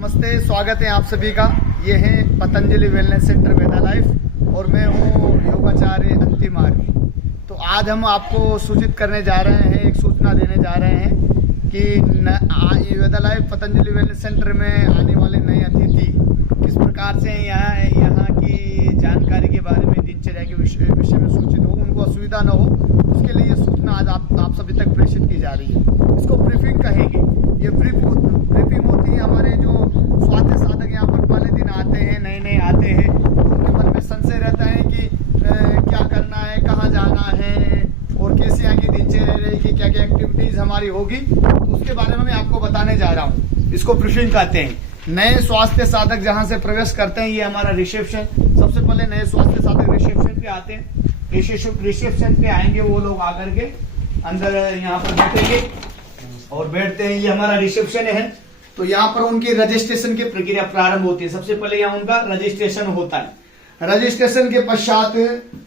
नमस्ते, स्वागत है आप सभी का। ये है पतंजलि वेलनेस सेंटर वेदा लाइफ और मैं हूँ योगाचार्य अंतिम आर्य। तो आज हम आपको सूचित करने जा रहे हैं, एक सूचना देने जा रहे हैं कि वेदा लाइफ पतंजलि वेलनेस सेंटर में आने वाले नए अतिथि किस प्रकार से यहाँ की जानकारी के बारे में, दिनचर्या के विषय में सूचित हो, उनको असुविधा न हो, उसके लिए ये सूचना आज आप सभी तक प्रेषित की जा रही है। इसको ब्रीफिंग कहेंगे। ये ब्रीफिंग होती है। हमारे जो स्वास्थ्य साधक यहाँ पर पहले दिन आते हैं, नए आते हैं, उनके मन में संशय रहता है कि क्या करना है, कहाँ जाना है और कैसे यहाँ की दिनचर्या रहेगी, क्या क्या एक्टिविटीज हमारी होगी, तो उसके बारे में मैं आपको बताने जा रहा हूँ। इसको ब्रीफिंग कहते हैं। नए स्वास्थ्य साधक जहाँ से प्रवेश करते हैं, ये हमारा रिसेप्शन। सबसे पहले नए स्वास्थ्य साधक रिसेप्शन पे आते हैं। रिसेप्शन पे आएंगे वो लोग आकर के अंदर यहाँ पर बैठेंगे और बैठते हैं। ये हमारा रिसेप्शन है। तो यहाँ पर उनकी रजिस्ट्रेशन की प्रक्रिया प्रारंभ होती है। सबसे पहले यहाँ उनका रजिस्ट्रेशन होता है। रजिस्ट्रेशन के पश्चात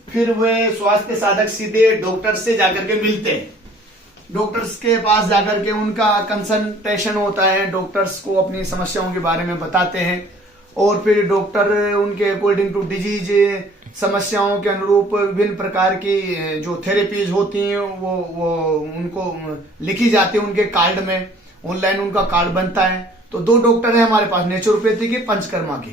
फिर वे स्वास्थ्य साधक सीधे डॉक्टर से जाकर के मिलते हैं। डॉक्टर्स के पास जाकर के उनका कंसल्टेशन होता है। डॉक्टर्स को अपनी समस्याओं के बारे में बताते हैं और फिर डॉक्टर उनके अकॉर्डिंग टू डिजीज, समस्याओं के अनुरूप विभिन्न प्रकार की जो थेरेपीज होती हैं वो उनको लिखी जाती है उनके कार्ड में। ऑनलाइन उनका कार्ड बनता है। तो दो डॉक्टर है हमारे पास, नेचुरोपैथी के, पंचकर्मा के।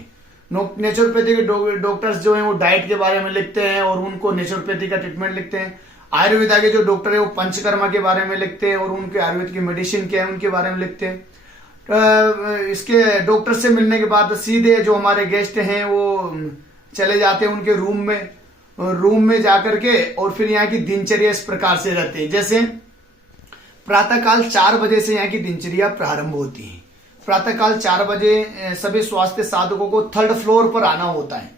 नेचुरोपैथी के डॉक्टर्स जो है वो डाइट के बारे में लिखते हैं और उनको नेचुरोपैथी का ट्रीटमेंट लिखते हैं। आयुर्वेदा के जो डॉक्टर है वो पंचकर्मा के बारे में लिखते हैं और उनके आयुर्वेद की मेडिसिन क्या है उनके बारे में लिखते हैं। इसके डॉक्टर से मिलने के बाद सीधे जो हमारे गेस्ट हैं वो चले जाते हैं उनके रूम में जाकर के और फिर यहाँ की दिनचर्या इस प्रकार से रहती है। जैसे प्रातःकाल 4 बजे से यहाँ की दिनचर्या प्रारंभ होती है। प्रातःकाल 4 बजे सभी स्वास्थ्य साधकों को 3rd फ्लोर पर आना होता है।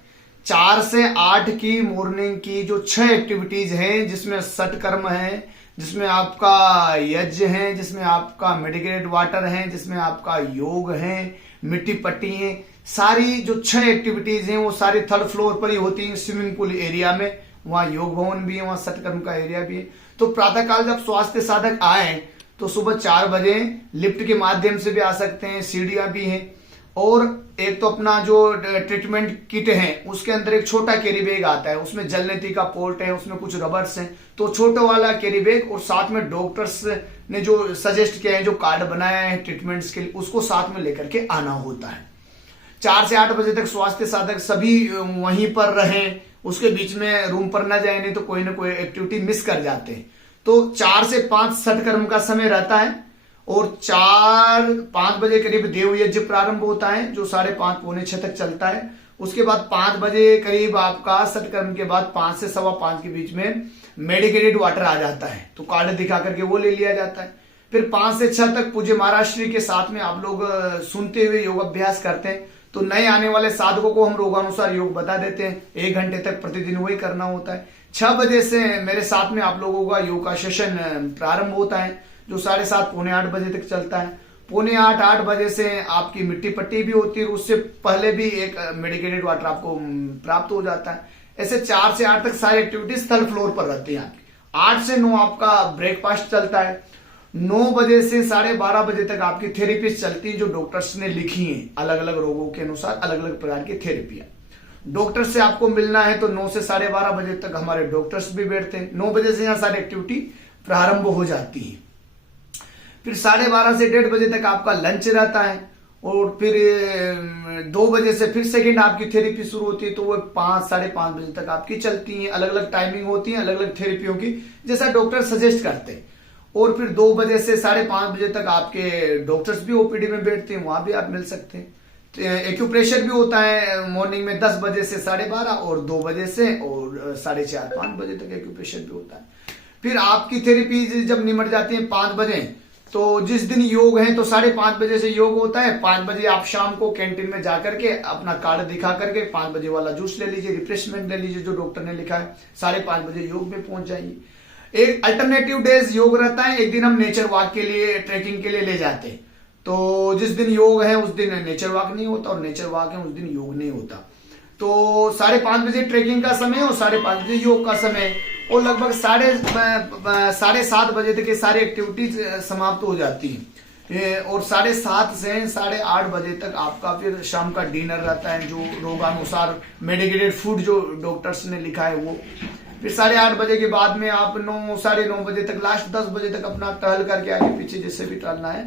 4 से 8 की मॉर्निंग की जो 6 एक्टिविटीज हैं, जिसमें सटकर्म है, जिसमें आपका यज्ञ है, जिसमें आपका मेडिकेटेड वाटर है, जिसमें आपका योग है, मिट्टी पट्टी है, सारी जो 6 एक्टिविटीज हैं वो सारी 3rd फ्लोर पर ही होती है। स्विमिंग पूल एरिया में, वहाँ योग भवन भी है, वहाँ सटकर्म का एरिया भी है। तो प्रातःकाल जब स्वास्थ्य साधक आए तो सुबह 4 बजे लिफ्ट के माध्यम से भी आ सकते हैं, सीढ़ियां भी हैं। और एक तो अपना जो ट्रीटमेंट किट है उसके अंदर एक छोटा कैरी बैग आता है, उसमें जलनेती का पोर्ट है, उसमें कुछ रबर्स हैं। तो छोटा वाला कैरी बैग और साथ में डॉक्टर्स ने जो सजेस्ट किया है, जो कार्ड बनाया है ट्रीटमेंट्स के लिए, उसको साथ में लेकर के आना होता है। 4 से 8 बजे तक स्वास्थ्य साधक सभी वहीं पर रहें, उसके बीच में रूम पर न जाए, नहीं तो कोई ना कोई एक्टिविटी मिस कर जाते हैं। तो 4 से 5 सटकर्म का समय रहता है और 4-5 बजे करीब देव यज्ञ प्रारंभ होता है, जो 5:30 पौने 6 तक चलता है। उसके बाद 5 बजे करीब आपका सटकर्म के बाद 5 से 5:15 के बीच में मेडिकेटेड वाटर आ जाता है, तो कार्ड दिखा करके वो ले लिया जाता है। फिर 5 से 6 तक पूज्य महाराष्ट्री के साथ में आप लोग सुनते हुए योग अभ्यास करते हैं। तो नए आने वाले साधकों को हम रोगानुसार योग बता देते हैं। 1 घंटे तक प्रतिदिन वही करना होता है। 6 बजे से मेरे साथ में आप लोगों का योग का सेशन प्रारंभ होता है, जो 7:30 पौने 8 बजे तक चलता है। पौने 8 बजे से आपकी मिट्टी पट्टी भी होती है, उससे पहले भी एक मेडिकेटेड वाटर आपको प्राप्त हो जाता है। ऐसे 4 से 8 तक सारी एक्टिविटीज 3rd फ्लोर पर रहती है आपकी। 8 से 9 आपका ब्रेकफास्ट चलता है। 9 बजे से 12:30 बजे तक आपकी थेरेपीज चलती है, जो डॉक्टर्स ने लिखी है। अलग अलग रोगों के अनुसार अलग अलग प्रकार की थेरेपियां। डॉक्टर से आपको मिलना है तो 9 से 12:30 बजे तक हमारे डॉक्टर्स भी बैठते हैं। 9 बजे से यहाँ सारी एक्टिविटी प्रारंभ हो जाती है। फिर 12:30 से 1:30 बजे तक आपका लंच रहता है और फिर 2 बजे से फिर सेकेंड आपकी थेरेपी शुरू होती है। तो वो 5-5:30 बजे तक आपकी चलती है। अलग अलग टाइमिंग होती है अलग अलग थेरेपियों की, जैसा डॉक्टर सजेस्ट करते हैं। और फिर 2 बजे से 5:30 बजे तक आपके डॉक्टर्स भी ओपीडी में बैठते हैं, वहां भी आप मिल सकते हैं। एक्यूप्रेशर भी होता है मॉर्निंग में 10 बजे से 12:30 और 2 बजे से और 4:30-5 बजे तक एक्यूप्रेशर भी होता है। फिर आपकी थेरेपी जब निमट जाती है 5 बजे, तो जिस दिन योग है तो 5:30 बजे से योग होता है। 5 बजे आप शाम को कैंटीन में जाकर के अपना कार्ड दिखा करके 5 बजे वाला जूस ले लीजिए, रिफ्रेशमेंट ले लीजिए जो डॉक्टर ने लिखा है। 5:30 बजे योग में पहुंच जाइए। एक अल्टरनेटिव डेज योग रहता है। एक दिन हम नेचर वॉक के लिए, ट्रेकिंग के लिए ले जाते हैं। तो जिस दिन योग है उस दिन नेचर वॉक नहीं होता और नेचर वॉक है उस दिन योग नहीं होता। तो 5:30 बजे ट्रेकिंग का समय और 5:30 बजे योग का समय और लगभग 7:30 बजे तक ये सारी एक्टिविटीज समाप्त हो जाती है। और 7:30 से 8:30 बजे तक आपका फिर शाम का डिनर रहता है, जो रोगानुसार मेडिकेटेड फूड जो डॉक्टर्स ने लिखा है वो। फिर 8:30 बजे के बाद में आप 9 साढ़े 9 बजे तक, लास्ट 10 बजे तक अपना टहल करके आगे पीछे जैसे भी टहलना है,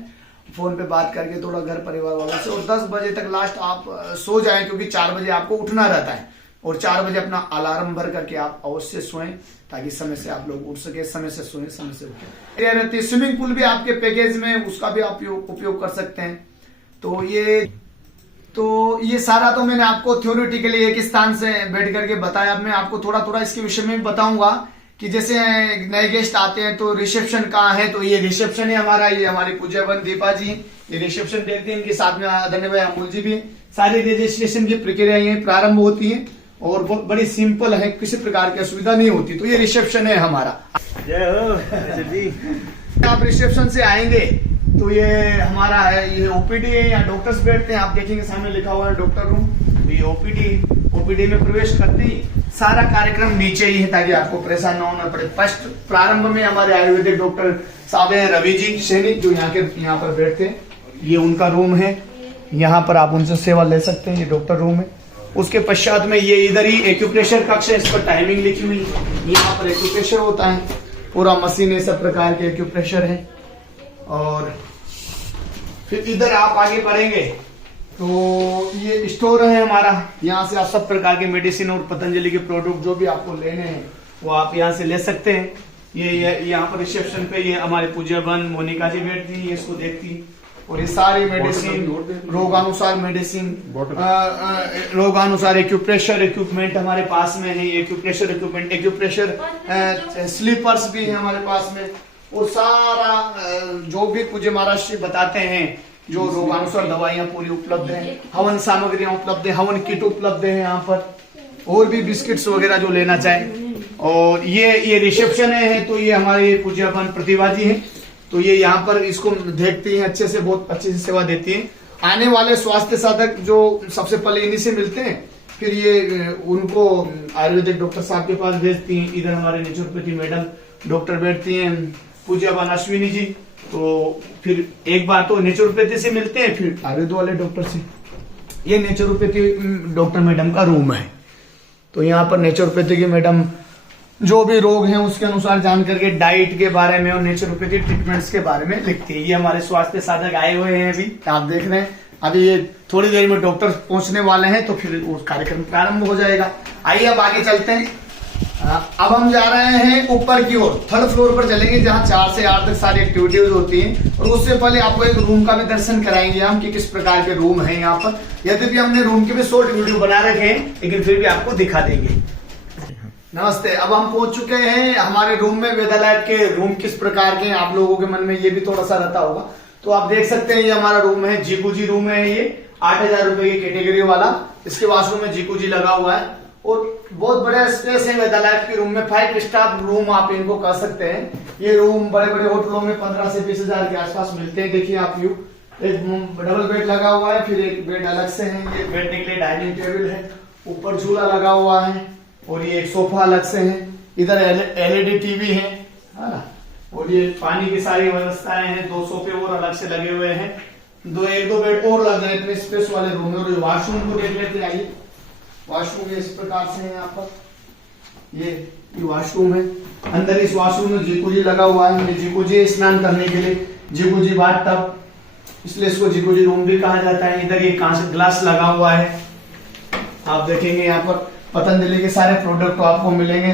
फोन पे बात करके थोड़ा घर परिवार वालों से, और 10 बजे तक लास्ट आप सो जाएं, क्योंकि 4 बजे आपको उठना रहता है, और 4 बजे अपना अलार्म भर करके आप अवश्य सोएं, ताकि समय से आप लोग उठ सके, समय से सोएं, समय से उठें। रहती है स्विमिंग पूल भी आपके पैकेज में, उसका भी आप उपयोग कर सकते हैं। तो ये सारा तो मैंने आपको थ्योरेटिकली एक स्थान से बैठ करके बताया। अब मैं आपको थोड़ा थोड़ा इसके विषय में भी बताऊंगा कि जैसे नए गेस्ट आते हैं तो रिसेप्शन कहाँ है, तो ये रिसेप्शन है हमारा, ये हमारी पूज्यवन दीपा जी, ये रिसेप्शन देखते हैं, इनके साथ में आदरणीय भाई अमूल जी भी। सारी रजिस्ट्रेशन की प्रक्रिया यही प्रारंभ होती है और बहुत बड़ी सिंपल है, किसी प्रकार की असुविधा नहीं होती। तो ये रिसेप्शन है हमारा। जय हो। आप रिसेप्शन से आएंगे तो ये हमारा है, ये ओपीडी है, यहाँ डॉक्टर्स बैठते हैं, आप देखेंगे सामने लिखा हुआ है डॉक्टर रूम, तो ये ओपीडी में प्रवेश करते ही सारा कार्यक्रम नीचे ही है, ताकि आपको परेशान ना होना पड़े। फर्स्ट प्रारंभ में हमारे आयुर्वेदिक डॉक्टर साहब है रवि जी सैनी, जो यहाँ पर बैठते हैं, ये उनका रूम है, यहाँ पर आप उनसे सेवा ले सकते हैं, ये डॉक्टर रूम है। उसके पश्चात में ये इधर ही एक्यूप्रेशर कक्ष है, इस पर टाइमिंग लिखी हुई है, यहाँ पर एक्यूप्रेशर होता है, पूरा मशीन है, सब प्रकार के एक्यूप्रेशर है। और फिर इधर आप आगे बढ़ेंगे तो ये स्टोर है हमारा, यहाँ से आप सब प्रकार के मेडिसिन और पतंजलि के प्रोडक्ट जो भी आपको लेने हैं वो आप यहाँ से ले सकते हैं। ये यहाँ पर रिसेप्शन पे ये हमारे पूज्यवन मोनिका जी बैठती है, ये इसको देखती है, और ये सारी मेडिसिन, रोगानुसार मेडिसिन, रोगानुसार एक्यूप्रेशर इक्विपमेंट हमारे पास में है, एक्यूप्रेशर इक्विपमेंट, एक्यूप्रेशर स्लीपर्स भी है हमारे पास में, और सारा जो भी पूज्य महाराज जी बताते हैं, जो रोगानुसार दवाइयाँ पूरी उपलब्ध है, हवन सामग्रियां उपलब्ध है, हवन किट उपलब्ध है यहाँ पर, और भी बिस्किट्स वगैरह जो लेना चाहे। और ये रिसेप्शन है, तो ये हमारे पूज्यवन प्रतिभा जी है, तो ये यहाँ पर इसको देखती हैं अच्छे से, बहुत अच्छे से सेवा देती है। आने वाले स्वास्थ्य साधक जो सबसे पहले इन्हीं से मिलते हैं, फिर ये उनको आयुर्वेदिक डॉक्टर साहब के पास भेजती हैं। इधर हमारे नेचुरोपैथी मैडम डॉक्टर बैठती हैं, पूज्यवन अश्विनी जी, तो फिर एक बार तो नेचुरोपैथी से मिलते हैं, फिर आयुर्वेद वाले डॉक्टर से। ये नेचुरोपैथी डॉक्टर मैडम का रूम है, तो यहाँ पर नेचुरोपैथी की मैडम जो भी रोग हैं उसके अनुसार जान करके डाइट के बारे में और नेचुरोपैथी ट्रीटमेंट्स के बारे में लिखती है। ये हमारे स्वास्थ्य साधक आए हुए हैं, अभी आप देख रहे हैं, अभी ये थोड़ी देर में डॉक्टर पहुंचने वाले हैं, तो फिर वो कार्यक्रम प्रारंभ हो जाएगा। आइए अब आगे चलते हैं। अब हम जा रहे हैं ऊपर की ओर, 3rd फ्लोर पर चलेंगे, जहाँ 4 से 8 तक सारी एक्टिविटीज होती हैं। और उससे पहले आपको एक रूम का भी दर्शन कराएंगे हम, कि किस प्रकार के रूम है यहाँ पर। यद्यपि हमने रूम के भी शॉर्ट वीडियो बना रखे हैं, लेकिन फिर भी आपको दिखा देंगे। नमस्ते, अब हम पहुंच चुके हैं हमारे रूम में। वेदालाइफ के रूम किस प्रकार के हैं, आप लोगों के मन में ये भी थोड़ा सा रहता होगा, तो आप देख सकते हैं, ये हमारा रूम है, जीकूजी रूम है, ये 8000 रुपए की कैटेगरी वाला। इसके वॉशरूम में जीकूजी लगा हुआ है, और बहुत बड़ा स्पेस है वेदालाइफ के रूम में। 5 स्टार रूम आप इनको कह सकते हैं। ये रूम बड़े बड़े होटलों में 15 से 20 हजार के आसपास मिलते हैं। देखिए आप व्यू, एक डबल बेड लगा हुआ है, फिर एक बेड अलग से है, ये बैठने के लिए डाइनिंग टेबल है, ऊपर झूला लगा हुआ है, और ये एक सोफा अलग से है। इधर एलईडी टीवी है ना, और ये पानी की सारी व्यवस्थाएं हैं। 2 सोफे और अलग से लगे हुए हैं, एक दो बेड और लग रहे हैं, स्पेस वाले रूम में। और ये वॉशरूम को देख लेते आइए। वॉशरूम इस प्रकार से है, यहाँ पर ये वॉशरूम है। अंदर इस वॉशरूम में जीकूजी लगा हुआ है, जीकूजी स्नान करने के लिए, जीकूजी बाथटब, इसलिए इसको जीकूजी रूम भी कहा जाता है। इधर ये कांच ग्लास लगा हुआ है, आप देखेंगे यहाँ पर पतंजलि के सारे प्रोडक्ट आपको मिलेंगे।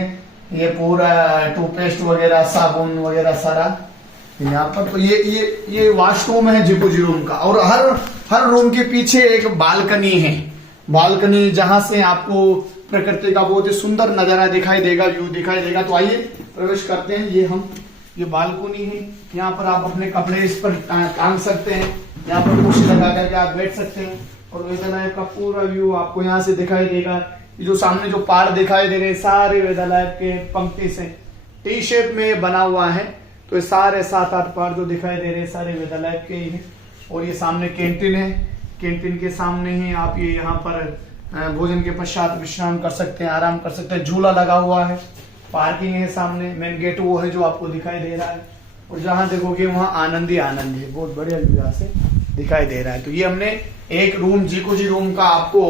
ये पूरा टूथपेस्ट वगैरह, साबुन वगैरह सारा यहाँ पर। तो ये वॉशरूम है जीकूजी रूम का। और हर रूम के पीछे एक बालकनी है, बालकनी जहां से आपको प्रकृति का बहुत ही सुंदर नजारा दिखाई देगा, व्यू दिखाई देगा। तो आइए प्रवेश करते हैं। ये बालकनी है, यहाँ पर आप अपने कपड़े इस पर टांग सकते हैं, यहाँ पर कुर्सी लगा करके आप बैठ सकते हैं, और वेदालाइफ का पूरा व्यू आपको यहाँ से दिखाई देगा। जो सामने जो पहाड़ दिखाई दे रहे हैं, सारे वेदालाइफ के पंक्ति से टी शेप में बना हुआ है। तो ये सारे 7-8 पहाड़ जो दिखाई दे रहे हैं, सारे वेदालाइफ के ही हैं। और ये सामने कैंटीन है, कैंटीन के सामने ही आप ये यहाँ पर भोजन के पश्चात विश्राम कर सकते हैं, आराम कर सकते हैं। झूला लगा हुआ है, पार्किंग है सामने, मेन गेट वो है जो आपको दिखाई दे रहा है। और जहाँ देखोगे वहाँ आनंद ही आनंद है, बहुत बढ़िया यहाँ से दिखाई दे रहा है। तो ये हमने एक रूम जी रूम का आपको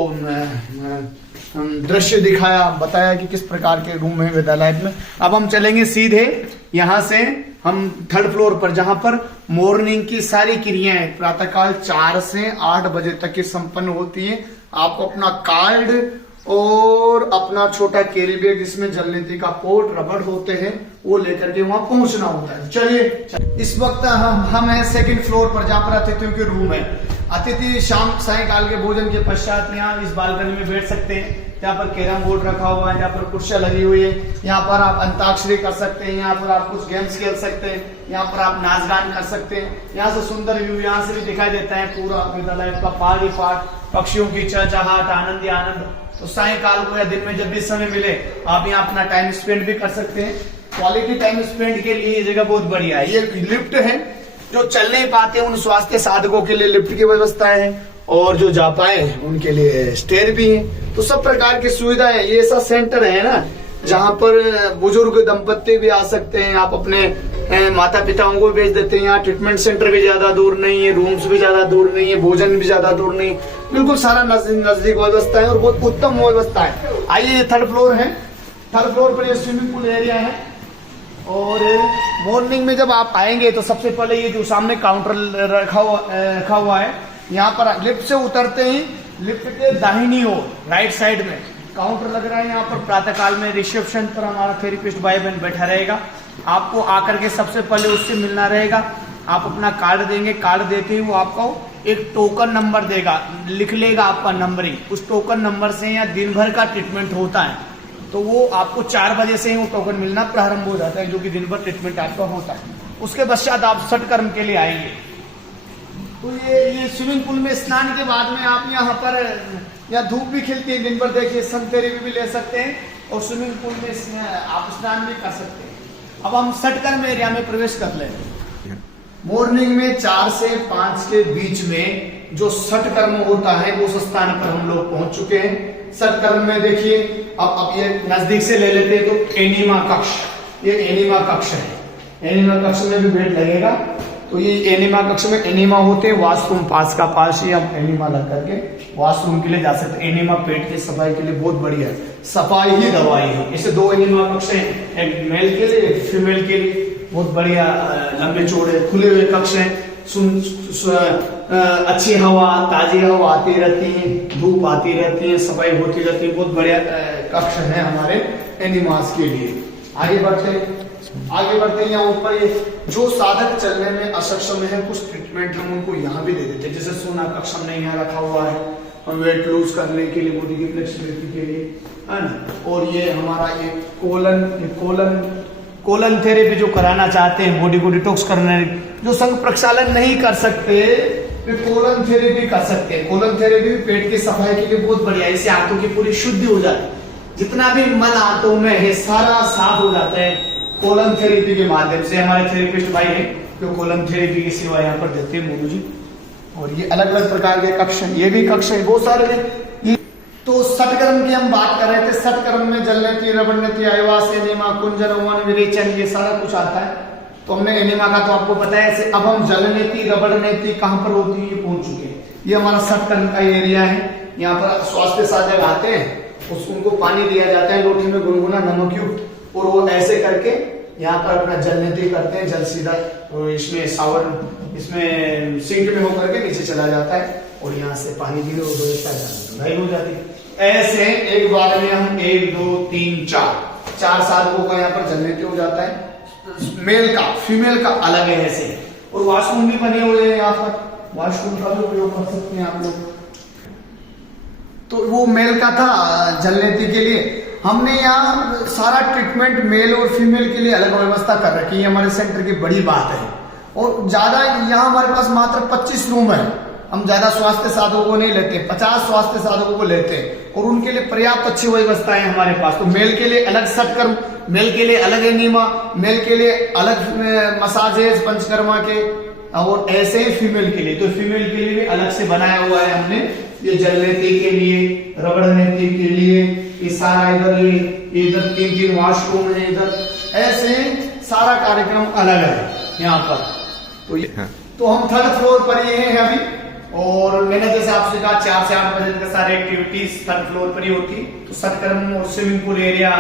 दृश्य दिखाया, बताया कि किस प्रकार के रूम है विद्यालय में। अब हम चलेंगे सीधे यहाँ से हम थर्ड फ्लोर पर, जहां पर मॉर्निंग की सारी क्रियाएं प्रातःकाल 4 से 8 बजे तक की संपन्न होती हैं। आपको अपना कार्ड और अपना छोटा कैरी बैग जिसमें जल नीति का पोर्ट रबड़ होते हैं वो लेकर के वहां पहुंचना होता है। चलिए इस वक्त हम हैं सेकंड फ्लोर पर, जहां पर अतिथियों के रूम है। अतिथि शाम सायकाल के भोजन के पश्चात यहाँ इस बालकनी में बैठ सकते हैं। यहाँ पर कैरम बोर्ड रखा हुआ है, यहाँ पर कुर्सियां लगी हुई है, यहाँ पर आप अंताक्षरी कर सकते हैं, यहाँ पर आप कुछ गेम्स खेल सकते हैं, यहाँ पर आप नाच गान कर सकते हैं। यहाँ से सुंदर व्यू यहाँ से भी दिखाई देता है, पूरा विद्यालय का पहाड़ी पाठ, पक्षियों की चहचहाट, आनंद ही आनंद। तो सायकाल को या दिन में जब भी समय मिले आप यहाँ अपना टाइम स्पेंड भी कर सकते हैं। क्वालिटी टाइम स्पेंड के लिए ये जगह बहुत बढ़िया है। ये लिफ्ट है, जो चल नहीं पाते उन स्वास्थ्य साधकों के लिए लिफ्ट की व्यवस्था है, और जो जा पाए उनके लिए स्टेयर भी है। तो सब प्रकार की सुविधा है। ये ऐसा सेंटर है ना जहाँ पर बुजुर्ग दंपत्ति भी आ सकते हैं, आप अपने माता पिताओं को भेज देते हैं। यहाँ ट्रीटमेंट सेंटर भी ज्यादा दूर नहीं है, रूम्स भी ज्यादा दूर नहीं है, भोजन भी ज्यादा दूर नहीं, बिल्कुल सारा नजदीक व्यवस्था है और बहुत उत्तम व्यवस्था है। आइए ये थर्ड फ्लोर है, थर्ड फ्लोर पर ये स्विमिंग पूल एरिया है। और मॉर्निंग में जब आप आएंगे तो सबसे पहले ये जो सामने काउंटर रखा हुआ है, यहाँ पर लिफ्ट से उतरते ही लिफ्ट के दाहिनी ओर राइट साइड में काउंटर लग रहा है। यहाँ पर प्रातःकाल में रिसेप्शन पर हमारा थेरेपिस्ट भाई बहन बैठा रहेगा। आपको आकर के सबसे पहले उससे मिलना रहेगा। आप अपना कार्ड देंगे, कार्ड देते ही वो आपको एक टोकन नंबर देगा, लिख लेगा आपका नंबरिंग। उस टोकन नंबर से यहाँ दिन भर का ट्रीटमेंट होता है, तो वो आपको 4 बजे से ही वो टोकन मिलना प्रारंभ हो जाता है, जो कि दिन भर ट्रीटमेंट आपका होता है। उसके पश्चात आप सटकर्म के लिए आएंगे। तो ये स्विमिंग पूल में स्नान के बाद में आप यहाँ पर, यहाँ धूप भी खिलती है दिन भर, देखिए सन थेरेपी भी ले सकते हैं और स्विमिंग पूल में आप स्नान भी कर सकते हैं। अब हम सटकर्म एरिया में प्रवेश कर ले। मॉर्निंग में 4 से 5 के बीच में जो सटकर्म होता है उस स्थान पर हम लोग पहुंच चुके हैं। सटकर्म में देखिए अब ये नजदीक से ले लेते हैं तो एनिमा कक्ष, ये एनिमा कक्ष है। एनिमा कक्ष में भी बेड लगेगा। तो ये एनिमा कक्ष में एनिमा होते हैं, वॉशरूम पास ही हम एनिमा लग करके वॉशरूम के लिए जा सकते हैं। एनिमा पेट की सफाई के लिए बहुत बढ़िया है, सफाई ही दवाई है। ऐसे 2 एनिमा कक्ष हैं, एक मेल के लिए एक फीमेल के लिए, बहुत बढ़िया लंबे चौड़े खुले हुए कक्ष हैं। अच्छी हवा, ताजी हवा आती रहती है, धूप आती रहती है, सफाई होती रहती है, बहुत बढ़िया कक्ष है हमारे एनिमास के लिए। आगे बढ़ते यहाँ ऊपर ये जो साधक चलने में असक्षम है, कुछ ट्रीटमेंट हम उनको यहाँ भी दे देते हैं। जैसे सोना कक्ष हमने यहाँ रखा हुआ है, हम वेट लूज करने के लिए, बॉडी की फ्लेक्सिबिलिटी के लिए, है ना। और ये हमारा ये कोलन थेरेपी जो कराना चाहते हैं, बॉडी को डिटॉक्स करने, जो संघ प्रक्षालन नहीं कर सकते वे कोलन थेरेपी कर सकते हैं। कोलन थेरेपी पेट की सफाई के लिए बहुत बढ़िया है। इससे आंतों की पूरी शुद्धि हो जाती है, जितना भी मल आंतों में है सारा साफ हो जाता है कोलन थेरेपी के माध्यम से। हमारे थेरेपिस्ट भाई हैं जो कोलन थेरेपी की सेवा यहाँ पर देते हैं, मोनू जी। और ये अलग अलग प्रकार के कक्ष हैं, ये भी कक्ष है बहुत सारे हैं। तो सटकर्म की हम बात कर रहे थे। सटकर्म में जलनेति, रबड़नेति, आयवास, एनिमा, कुंजन, वन, विरेचन, ये सारा कुछ आता है। तो हमने एनिमा का तो आपको पता है। अब हम जलनेति, रबड़नेति कहाँ पर होती है ये पहुंच चुके हैं। ये हमारा सटकर्म का एरिया है। यहाँ पर स्वास्थ्य साधक आते हैं, उनको पानी दिया जाता है लोटे में गुनगुना नमक युक्त, और वो ऐसे करके यहाँ पर अपना जलनेति करते हैं। जल सीधा इसमें सावर, इसमें सिंक में होकर के नीचे चला जाता है और यहाँ से पानी की व्यवस्था हो जाती है। ऐसे एक बार में हम 1 2 3 4 साधकों का यहाँ पर जलनेति हो जाता है। मेल का फीमेल का अलग है ऐसे। और वॉशरूम भी बने हुए हैं यहाँ पर, वॉशरूम का भी उपयोग कर सकते हैं आप लोग। तो वो मेल का था जलनेति के लिए। हमने यहाँ सारा ट्रीटमेंट मेल और फीमेल के लिए अलग व्यवस्था कर रखी है, हमारे सेंटर की बड़ी बात है। और ज्यादा यहाँ हमारे पास मात्र 25 रूम है। हम ज्यादा स्वास्थ्य साधकों को नहीं लेते, 50 स्वास्थ्य साधकों को लेते हैं और उनके लिए पर्याप्त अच्छी व्यवस्था है हमारे पास। तो मेल के लिए अलग सटकर्म, मेल के लिए अलग एनिमा, मेल के लिए अलग मसाजेस पंचकर्मा के, और ऐसे ही फीमेल के लिए। तो फीमेल के लिए भी अलग से बनाया हुआ है हमने, ये जलनेति के लिए, रबड़नेति के लिए, ये सारा इधर 3 वॉशरूम है, इधर ऐसे सारा कार्यक्रम अलग है। यहाँ पर। तो हम थर्ड फ्लोर पर ही हैं अभी, और मैंने जैसे आपसे कहा 4 से 8 बजे तक सारे एक्टिविटीज थर्ड फ्लोर पर ही होती। तो सत्कर्म और स्विमिंग पूल एरिया,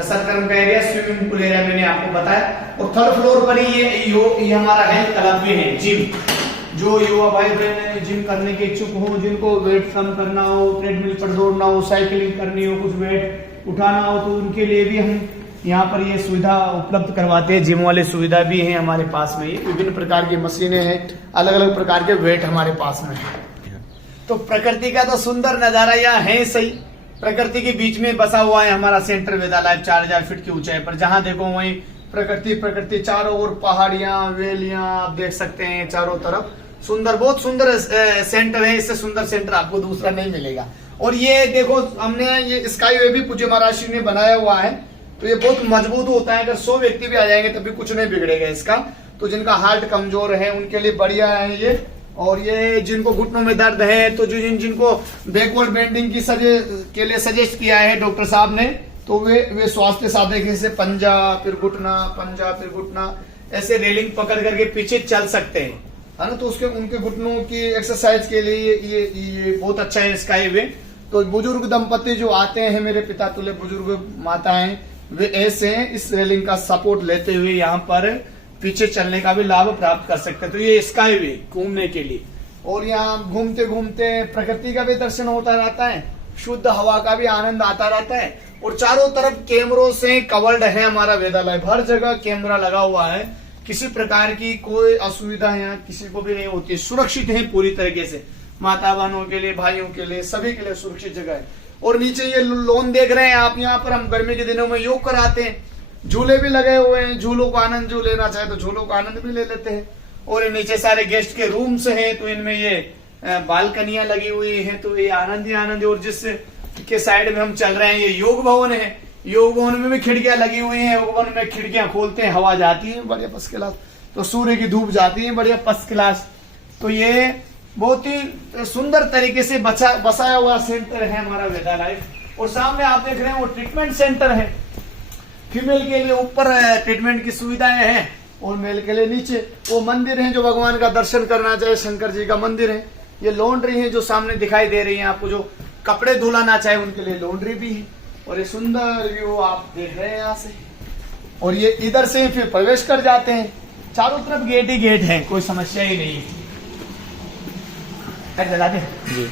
सत्कर्म का एरिया, स्विमिंग पूल एरिया मैंने आपको बताया। और थर्ड फ्लोर पर ही ये हमारा हेल्थ क्लब भी है, जिम। जो युवा भाई बहन जिम करने के इच्छुक हो, जिनको वेट कम करना हो, ट्रेडमिल पर दौड़ना हो, साइकिलिंग करनी हो, कुछ वेट उठाना हो, तो उनके लिए भी हम यहाँ पर ये सुविधा उपलब्ध करवाते हैं। जिम वाले सुविधा भी है हमारे पास में। ये विभिन्न प्रकार की मशीनें हैं, अलग अलग प्रकार के वेट हमारे पास में है। तो प्रकृति का तो सुंदर नजारा यहाँ है सही। प्रकृति के बीच में बसा हुआ है हमारा सेंटर वेदा लाइफ 4000 फीट की ऊंचाई पर। जहाँ देखो वहीं प्रकृति चारों ओर पहाड़ियां, वेलियां आप देख सकते हैं चारों तरफ। सुंदर, बहुत सुंदर सेंटर है। इससे सुंदर सेंटर आपको दूसरा नहीं मिलेगा। और ये देखो हमने ये स्काई वे भी पूज्य महाराज श्री ने बनाया हुआ है। तो ये बहुत मजबूत होता है। अगर 100 व्यक्ति भी आ जाएंगे तभी कुछ नहीं बिगड़ेगा इसका। तो जिनका हार्ट कमजोर है उनके लिए बढ़िया है ये। और ये जिनको घुटनों में दर्द है, तो जिनको बैकवर्ड बेंडिंग की के लिए सजेस्ट किया है डॉक्टर साहब ने, तो वे स्वास्थ्य साधक जैसे पंजा फिर घुटना ऐसे रेलिंग पकड़ करके पीछे चल सकते हैं, है ना। तो उनके घुटनों की एक्सरसाइज के लिए ये बहुत अच्छा है स्काई वे। तो बुजुर्ग दंपति जो आते हैं, मेरे पिता तुल्य बुजुर्ग माताएं, वे ऐसे इस रेलिंग का सपोर्ट लेते हुए यहाँ पर पीछे चलने का भी लाभ प्राप्त कर सकते हैं। तो ये स्काई वे घूमने के लिए। और यहाँ घूमते घूमते प्रकृति का भी दर्शन होता रहता है, शुद्ध हवा का भी आनंद आता रहता है। और चारों तरफ कैमरों से कवर्ड है हमारा वेदा लाइफ। हर जगह कैमरा लगा हुआ है। किसी प्रकार की कोई असुविधा यहाँ किसी को भी नहीं होती। सुरक्षित है पूरी तरीके से, माता बहनों के लिए, भाइयों के लिए, सभी के लिए सुरक्षित जगह है। और नीचे ये लॉन देख रहे हैं आप, यहाँ पर हम गर्मी के दिनों में योग कराते हैं। झूले भी लगे हुए हैं, झूलों का आनंद जो लेना चाहे तो झूलों का आनंद भी ले लेते हैं। और नीचे सारे गेस्ट के रूम्स हैं, तो इनमें ये बालकनियां लगी हुई हैं, तो ये आनंद ही आनंद है। और जिस के साइड में हम चल रहे हैं ये योग भवन है। योग भवन में भी खिड़कियां लगी हुई हैं। योग भवन में खिड़कियां खोलते हैं, हवा जाती है बढ़िया फर्स्ट क्लास। तो सूर्य की धूप जाती है बढ़िया फर्स्ट क्लास। तो ये बहुत ही सुंदर तरीके से बसाया हुआ सेंटर है हमारा वेदा लाइफ। और सामने आप देख रहे हैं वो ट्रीटमेंट सेंटर है। फीमेल के लिए ऊपर ट्रीटमेंट की सुविधाएं हैं और मेल के लिए नीचे। वो मंदिर है जो भगवान का दर्शन करना चाहे, शंकर जी का मंदिर है। ये लॉन्ड्री है जो सामने दिखाई दे रही है आपको, जो कपड़े धुलाना चाहे उनके लिए लॉन्ड्री भी है। और ये सुंदर व्यू आप देख रहे हैं यहाँ से। और ये इधर से फिर प्रवेश कर जाते हैं। चारों तरफ गेट ही गेट है, कोई समस्या ही नहीं है। जी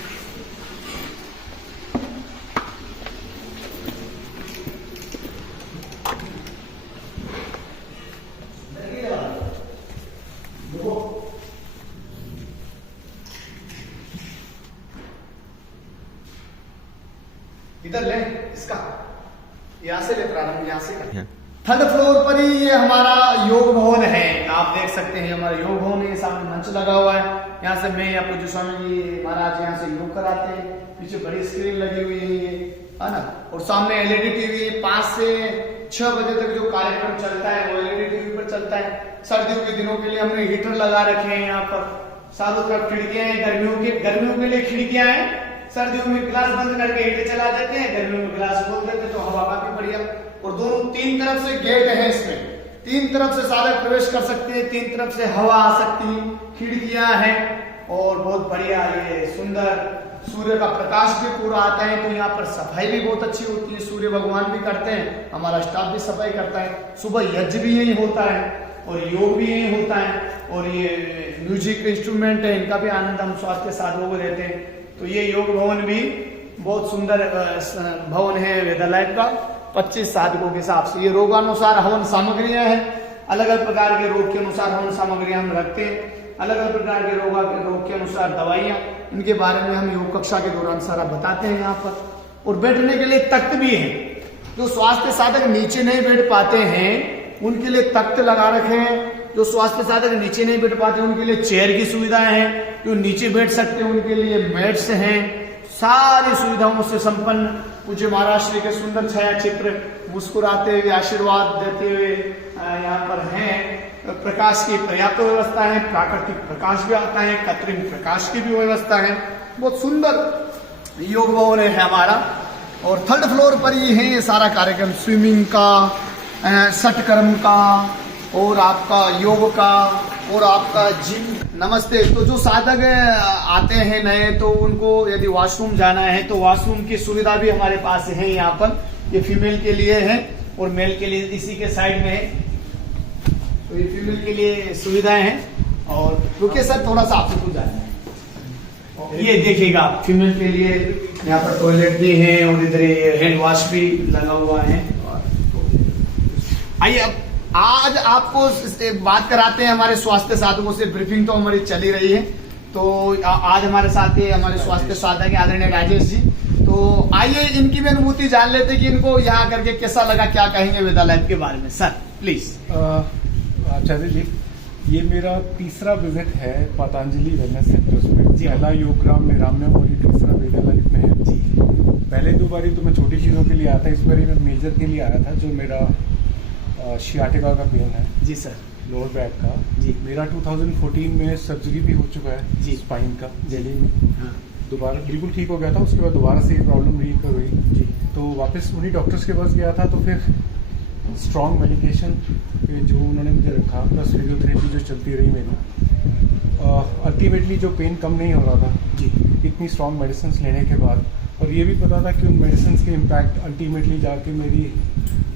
इधर ले इसका, यहाँ से ले प्रारंभ, यहाँ से कर। थर्ड फ्लोर पर ही ये हमारा योग भवन है। आप देख सकते हैं हमारा योग भवन है। सामने मंच लगा हुआ है। यहाँ से मैं या पूज्य स्वामी जी महाराज यहाँ से योग कराते हैं। पीछे बड़ी स्क्रीन लगी हुई है ये, है ना। और सामने एलईडी टीवी 5 से 6 बजे तक जो कार्यक्रम चलता है वो एलईडी टीवी पर चलता है। सर्दियों के दिनों के लिए हमने हीटर लगा रखे हैं यहाँ पर। चारों तरफ खिड़कियां हैं, गर्मियों के लिए खिड़कियां हैं। सर्दियों में गिलास बंद करके हीटर चला देते हैं, गर्मियों में गिलास खोल देते हैं, तो हवा काफी बढ़िया। और दोनों 3 तरफ से गेट है इसमें, 3 तरफ से सारे प्रवेश कर सकते हैं, 3 तरफ से हवा आ सकती है, खिड़कियां हैं। और बहुत बढ़िया ये सुंदर सूर्य का प्रकाश भी पूरा आता है। तो यहाँ पर सफाई भी बहुत अच्छी होती है। सूर्य भगवान भी करते हैं, हमारा स्टाफ भी सफाई करता है। सुबह यज्ञ भी यही होता है और योग भी यही होता है। और ये म्यूजिक इंस्ट्रूमेंट है, इनका भी आनंद हम स्वास्थ्य साधकों को देते हैं। तो ये योग भवन भी बहुत सुंदर भवन है वेदा लाइफ का। 25 साधकों के हिसाब से ये रोगानुसार हवन सामग्रियां हैं। अलग अलग प्रकार के रोग के अनुसार हवन सामग्रियां हम रखते हैं। अलग अलग प्रकार के रोग के अनुसार दवाइयां, इनके बारे में हम योग कक्षा के दौरान सारा बताते हैं यहाँ पर। और बैठने के लिए तख्त भी है। जो स्वास्थ्य साधक नीचे नहीं बैठ पाते हैं उनके लिए तख्त लगा रखे हैं। जो स्वास्थ्य साधक नीचे नहीं बैठ पाते उनके लिए चेयर की सुविधाएं हैं। जो नीचे बैठ सकते हैं उनके लिए मैट्स हैं। सारी सुविधाओं से संपन्न पूज्य महाराज श्री के सुंदर छाया चित्र मुस्कुराते हुए आशीर्वाद देते हुए यहाँ पर हैं। प्रकाश की पर्याप्त व्यवस्था है, प्राकृतिक प्रकाश भी आता है, कृत्रिम प्रकाश की भी व्यवस्था है। बहुत सुंदर योग भवन है हमारा। और थर्ड फ्लोर पर ही है ये सारा कार्यक्रम, स्विमिंग का, षटकर्म का, और आपका योग का और आपका जिम। नमस्ते। तो जो साधक आते हैं नए, तो उनको यदि वॉशरूम जाना है तो वॉशरूम की सुविधा भी हमारे पास है यहाँ पर। ये फीमेल के लिए है और मेल के लिए इसी के साइड में है। तो ये फीमेल के लिए सुविधाएं हैं। और रुकिए सर, थोड़ा सा आपसे कुछ जाना है। ये देखिएगा फीमेल के लिए यहाँ पर टॉयलेट भी है और इधर हैंड वॉश भी लगा हुआ है। आइए अब आज आपको बात कराते हैं हमारे स्वास्थ्य साधकों से। ब्रीफिंग तो हमारी चली रही है। तो आज हमारे साथ ये हमारे स्वास्थ्य साधक आदरणीय राजेश जी। तो आइए इनकी भी अनुभूति जान लेते कि इनको यहाँ करके कैसा लगा, क्या कहेंगे वेदा लाइफ के बारे में। Sir please. आचार्य जी, ये मेरा तीसरा विजिट है पतंजलि वेलनेस सेंटर्स में। पहला योगग्राम निराम्यम और ये तीसरा वेदा लाइफ में है जी। पहले 2 बारी तो मैं छोटी चीज़ों के लिए आया था, इस बारी मैं मेजर के लिए आया था, जो मेरा शियाटिका का पेन है जी सर, लोअर बैक का जी। मेरा 2014 में सर्जरी भी हो चुका है जी, स्पाइन का दिल्ली में। हाँ। दोबारा बिल्कुल ठीक हो गया था, उसके बाद दोबारा से ये प्रॉब्लम रिकर हुई जी। तो वापस उन्हीं डॉक्टर्स के पास गया था, तो फिर स्ट्रॉन्ग मेडिकेशन जो उन्होंने मुझे रखा प्लस फिजियोथेरेपी जो चलती रही मेरी, अल्टीमेटली जो पेन कम नहीं हो रहा था जी इतनी स्ट्रॉन्ग मेडिसिन लेने के बाद। और ये भी पता था कि उन मेडिसिन के इम्पैक्ट अल्टीमेटली जाके मेरी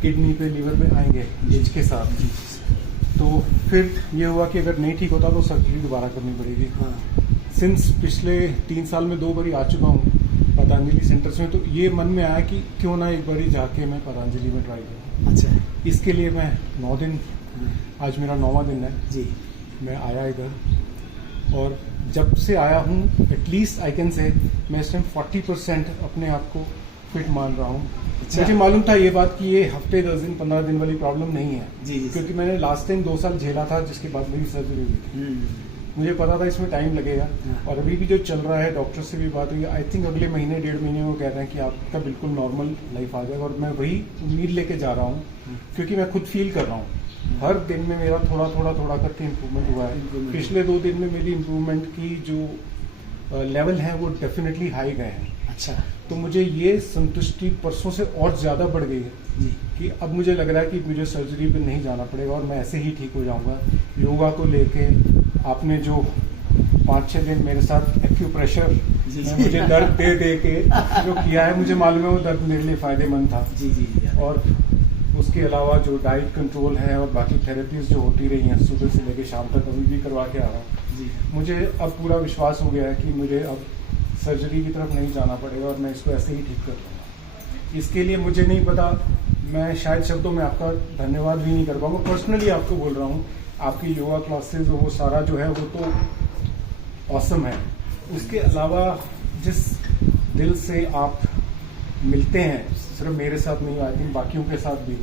किडनी पे, लीवर पे आएंगे एज के साथ। तो फिर ये हुआ कि अगर नहीं ठीक होता तो सर्जरी दोबारा करनी पड़ेगी। हाँ। सिंस पिछले 3 साल में 2 बारी आ चुका हूँ पतंजलि सेंटर्स में, तो ये मन में आया कि क्यों ना एक बारी जाके मैं पतंजलि में ट्राई करूँ। अच्छा। इसके लिए मैं 9 दिन, आज मेरा 9वां दिन है जी, मैं आया इधर। और जब से आया हूँ एटलीस्ट आई कैन से मैं इस टाइम 40% अपने आप को फिट मान रहा हूँ। मुझे मालूम था ये बात कि ये हफ्ते 10 दिन 15 दिन वाली प्रॉब्लम नहीं है जी, क्योंकि मैंने लास्ट टाइम 2 साल झेला था, जिसके बाद मेरी सर्जरी हुई थी। मुझे पता था इसमें टाइम लगेगा। और अभी भी जो चल रहा है, डॉक्टर से भी बात हुई, आई थिंक अगले महीने 1.5 महीने में वो कह रहे हैं कि आपका बिल्कुल नॉर्मल लाइफ आ जाएगा। और मैं वही उम्मीद लेके जा रहा हूँ क्योंकि मैं खुद फील कर रहा हूँ हर दिन में मेरा थोड़ा थोड़ा थोड़ा करके इम्प्रूवमेंट हुआ है। पिछले 2 दिन में मेरी इम्प्रूवमेंट की जो लेवल है वो डेफिनेटली हाई गए हैं। अच्छा। तो मुझे ये संतुष्टि परसों से और ज़्यादा बढ़ गई है जी कि अब मुझे लग रहा है कि मुझे सर्जरी पे नहीं जाना पड़ेगा और मैं ऐसे ही ठीक हो जाऊंगा। योगा को लेके आपने जो 5-6 दिन मेरे साथ एक्यूप्रेशर में मुझे दर्द दे दे के जो किया है, मुझे मालूम है वो दर्द मेरे लिए फ़ायदेमंद था। जी जी जी। और उसके अलावा जो डाइट कंट्रोल है और बाकी थेरेपीज जो होती रही हैं सुबह से लेकर शाम तक, अभी भी करवा के आ रहा हूँ जी। मुझे अब पूरा विश्वास हो गया है कि मुझे अब सर्जरी की तरफ नहीं जाना पड़ेगा और मैं इसको ऐसे ही ठीक कर लूँगा। इसके लिए मुझे नहीं पता, मैं शायद शब्दों में आपका धन्यवाद भी नहीं कर पाऊंगा। पर्सनली आपको बोल रहा हूँ, आपकी योगा क्लासेस वो सारा जो है वो तो ऑसम है। उसके अलावा जिस दिल से आप मिलते हैं, सिर्फ मेरे साथ नहीं, आई थिंक बाकियों के साथ भी,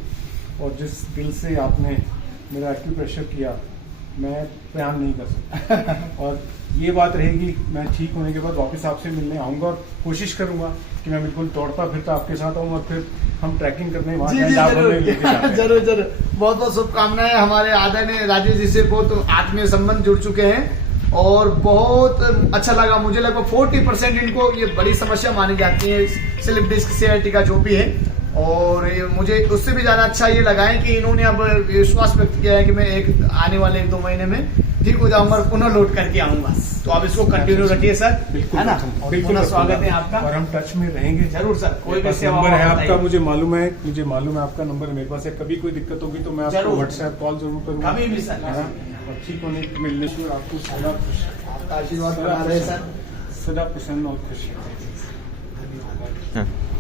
और जिस दिल से आपने मेरा एक्यूप्रेशर किया, मैं बयान नहीं कर सकता। और ये बात रहेगी, मैं ठीक होने के बाद वापस आपसे मिलने आऊँगा और कोशिश करूँगा कि मैं बिल्कुल दौड़ता फिरता आपके साथ आऊँ और फिर हम ट्रैकिंग करने जरूर जरूर। बहुत बहुत शुभकामनाएं। हमारे आदरणीय राजेश जी से बहुत आत्मीय संबंध जुड़ चुके हैं और बहुत अच्छा लगा। मुझे लगभग 40% इनको ये बड़ी समस्या मानी जाती है, स्लिप डिस्क सियाटिका जो भी है। और मुझे उससे भी ज्यादा अच्छा ये लगा है कि इन्होंने अब विश्वास व्यक्त किया है कि मैं आने वाले 1-2 महीने में ठीक हो जाऊंगा और पुनः लौट करके आऊंगा। तो आप इसको कंटिन्यू रखिए सर, है ना? बिल्कुल स्वागत है आपका और हम टच में रहेंगे। जरूर सर, कोई भी सेवा नंबर है आपका, मुझे मालूम है आपका नंबर मेरे पास है। कभी कोई दिक्कत होगी तो मैं आपको व्हाट्सएप कॉल जरूर करूंगा, कभी भी सर। और ठीक होने मिलने से आपको सदा खुश, आपका आशीर्वाद बना रहे सर, सदा प्रसन्न और खुश।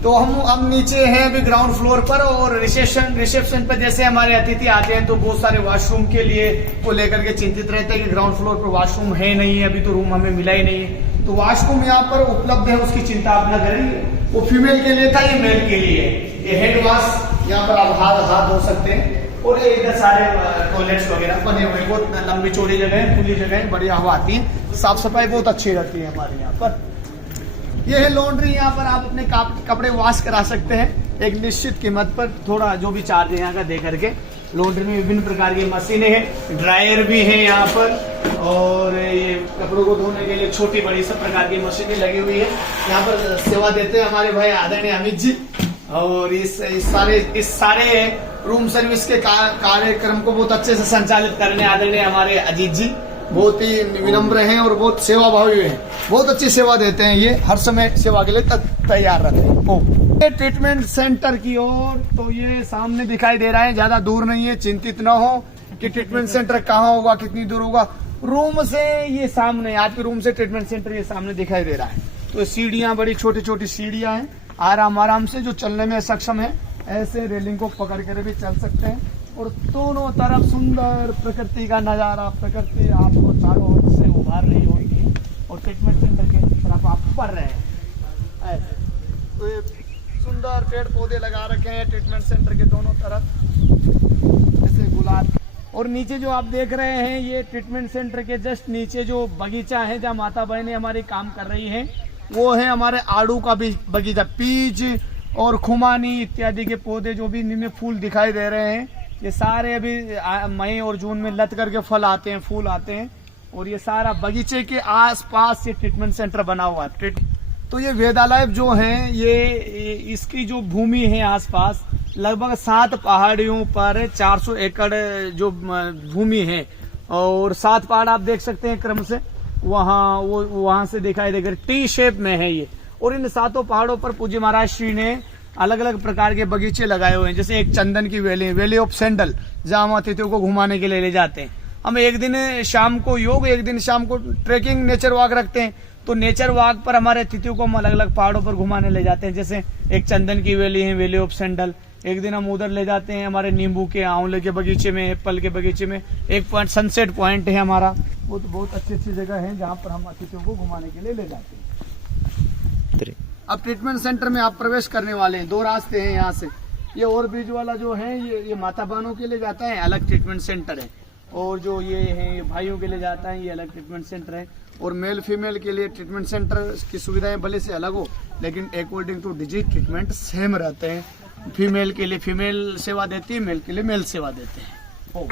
तो हम अब नीचे हैं अभी ग्राउंड फ्लोर पर, और रिसेप्शन पर जैसे हमारे अतिथि आते हैं तो बहुत सारे वॉशरूम के लिए को लेकर के चिंतित रहते हैं कि ग्राउंड फ्लोर पर वॉशरूम है नहीं है, अभी तो रूम हमें मिला ही नहीं है। तो वॉशरूम यहाँ पर उपलब्ध है, उसकी चिंता आप न करें। वो फीमेल के लिए था, ये मेल के लिए है। ये हैंड वॉश यहाँ पर आप हाथ धो सकते हैं, और ये इधर सारे टॉयलेट्स वगैरह बने हुए हैं। बहुत लंबी चौड़ी जगह है, खुली जगह है, बढ़िया हवा आती है, साफ सफाई बहुत अच्छी रहती है हमारे यहाँ पर। ये है लॉन्ड्री, यहाँ पर आप अपने कपड़े वॉश करा सकते हैं एक निश्चित कीमत पर, थोड़ा जो भी चार्ज है यहाँ का दे करके। लॉन्ड्री में विभिन्न प्रकार की मशीनें हैं, ड्रायर भी है यहाँ पर, और ये कपड़ों को धोने के लिए छोटी बड़ी सब प्रकार की मशीनें लगी हुई है। यहाँ पर सेवा देते हैं हमारे भाई आदरणीय अमित जी। और इस सारे रूम सर्विस के कार्यक्रम को बहुत अच्छे से संचालित करने आदरणीय हमारे अजीत जी बहुत ही विनम्र हैं और बहुत सेवा भावी हैं, बहुत अच्छी सेवा देते हैं। ये हर समय सेवा के लिए तैयार रहते हैं। ये ट्रीटमेंट सेंटर की ओर तो ये सामने दिखाई दे रहा है, ज्यादा दूर नहीं है, चिंतित ना हो कि ट्रीटमेंट सेंटर कहाँ होगा, कितनी दूर होगा। रूम से ये सामने, आपके रूम से ट्रीटमेंट सेंटर ये सामने दिखाई दे रहा है। तो सीढ़ियां बड़ी छोटी छोटी सीढ़ियां हैं, आराम से जो चलने में सक्षम है ऐसे रेलिंग को पकड़ कर भी चल सकते हैं। और दोनों तरफ सुंदर प्रकृति का नजारा, प्रकृति आपको चारों ओर से उभार रही होगी और ट्रीटमेंट सेंटर के तरफ आप बढ़ रहे हैं ऐसे। तो ये सुंदर पेड़ पौधे लगा रखे हैं ट्रीटमेंट सेंटर के दोनों तरफ, जैसे गुलाब। और नीचे जो आप देख रहे हैं ये ट्रीटमेंट सेंटर के जस्ट नीचे जो बगीचा है जहाँ माता बहनें हमारी काम कर रही है, वो है हमारे आड़ू का भी बगीचा। पीच और खुमानी इत्यादि के पौधे जो भी इनमें फूल दिखाई दे रहे हैं, ये सारे अभी मई और जून में लत करके फल आते हैं, फूल आते हैं। और ये सारा बगीचे के आसपास ये ट्रीटमेंट सेंटर बना हुआ है। तो ये वेदालय जो है ये इसकी जो भूमि है आसपास लगभग 7 पहाड़ियों पर 400 एकड़ जो भूमि है। और 7 पहाड़ आप देख सकते हैं क्रम से, वहां से दिखाई देगा, टी शेप में है ये। और इन 7 पहाड़ों पर पूज्य महाराज श्री ने अलग अलग प्रकार के बगीचे लगाए हुए हैं। जैसे एक चंदन की वैली ऑफ सैंडल, जहां हम अतिथियों को घुमाने के लिए ले जाते हैं। हम एक दिन शाम को योग, एक दिन शाम को ट्रेकिंग नेचर वॉक रखते हैं। तो नेचर वॉक पर हमारे अतिथियों को हम अलग अलग पहाड़ों पर घुमाने ले जाते हैं। जैसे एक चंदन की वैली है, वैली ऑफ सैंडल। एक दिन हम उधर ले जाते हैं हमारे नींबू के, आंवले के बगीचे में, एप्पल के बगीचे में। एक पॉइंट सनसेट पॉइंट है हमारा, वो तो बहुत अच्छी जगह है जहाँ पर हम अतिथियों को घुमाने के लिए ले जाते हैं। अब ट्रीटमेंट सेंटर में आप प्रवेश करने वाले हैं, 2 रास्ते हैं यहाँ से। ये ओवर ब्रिज वाला जो है ये माता बहनों के लिए जाता है, अलग ट्रीटमेंट सेंटर है। और जो ये है भाइयों के लिए जाता है, ये अलग ट्रीटमेंट सेंटर है। और मेल फीमेल के लिए ट्रीटमेंट सेंटर की सुविधाएं भले से अलग हो, लेकिन according to disease treatment same रहते हैं। फीमेल के लिए फीमेल सेवा देती है, मेल के लिए मेल सेवा देते हैं।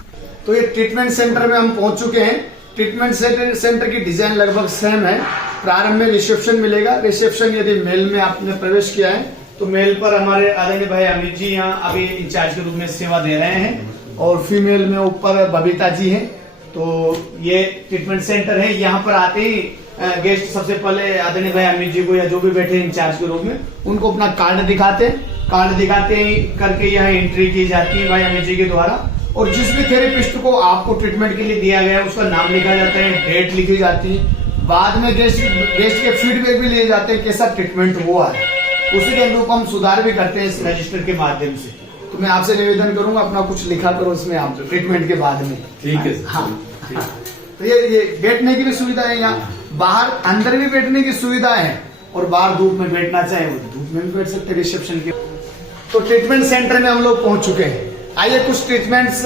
तो ये ट्रीटमेंट सेंटर में हम पहुंच चुके हैं। ट्रीटमेंट सेंटर की डिजाइन लगभग सेम है। प्रारंभ में रिसेप्शन मिलेगा। रिसेप्शन यदि मेल में आपने प्रवेश किया है तो मेल पर हमारे आदरणीय भाई अमित जी यहाँ अभी इंचार्ज के रूप में सेवा दे रहे हैं। और फीमेल में ऊपर बबीता जी हैं। तो ये ट्रीटमेंट सेंटर है। यहाँ पर आते ही गेस्ट सबसे पहले आदरणीय भाई अमित जी को या जो भी बैठे इंचार्ज के रूप में उनको अपना कार्ड दिखाते ही करके यहाँ एंट्री की जाती है भाई अमित जी के द्वारा। और जिस भी थेरेपिस्ट को आपको ट्रीटमेंट के लिए दिया गया है उसका नाम लिखा जाता है, डेट लिखी जाती है। बाद में गेस्ट के फीडबैक भी लिए जाते हैं कैसा ट्रीटमेंट हुआ है, उसी के अनुरूप हम सुधार भी करते हैं इस रजिस्टर के माध्यम से। तो मैं आपसे निवेदन करूंगा अपना कुछ लिखा करो इसमें आप ट्रीटमेंट के बाद में। ठीक है। हाँ। तो ये बैठने की भी सुविधा है यहाँ, बाहर अंदर भी बैठने की सुविधा है। और बाहर धूप में बैठना चाहे वो धूप में भी बैठ सकते हैं रिसेप्शन के। तो ट्रीटमेंट सेंटर में हम लोग पहुंच चुके हैं। आइए कुछ ट्रीटमेंट्स